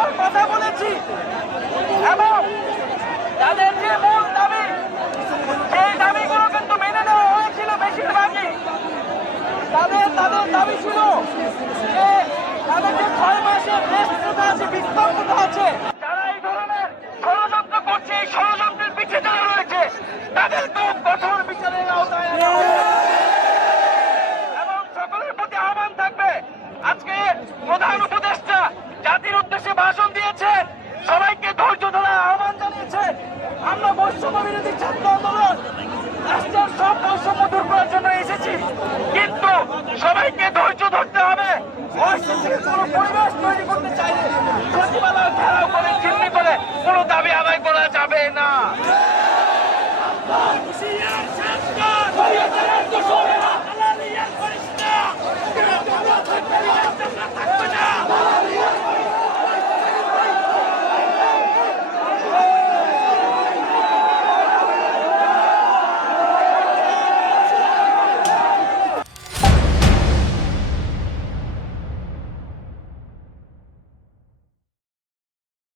দফার কথা বলেছি এবং তাদের যে মূল দাবি সেই দাবিগুলো কিন্তু মেনে নেওয়া হয়েছিল বেশিরভাগই। তাদের দাবি ছিল যে তাদের যে 6 মাসের ব্যস্ততা আছে, বিক্ষুব্ধতা আছে, যারা এই ধরনের ষড়যন্ত্র করছে, এই ষড়যন্ত্রের পিছিয়ে যারা রয়েছে তাদের খুব কঠোর বিচারের আওতায় আনা হবে। এবং সকলের প্রতি আহ্বান থাকবে, আজকে প্রধান উপদেষ্টা জাতির উদ্দেশ্যে ভাষণ দিয়েছেন, সবাইকে ধৈর্য ধরার আহ্বান জানিয়েছেন। আমরা বৈষম্য বিরোধী ছাত্র আন্দোলন রাষ্ট্রের সব বৈষম্য দূর করার জন্য এসেছি, কিন্তু সবাইকে ধৈর্য ধরতে হবে। কোনো পরিবেশ তৈরি করতে চাই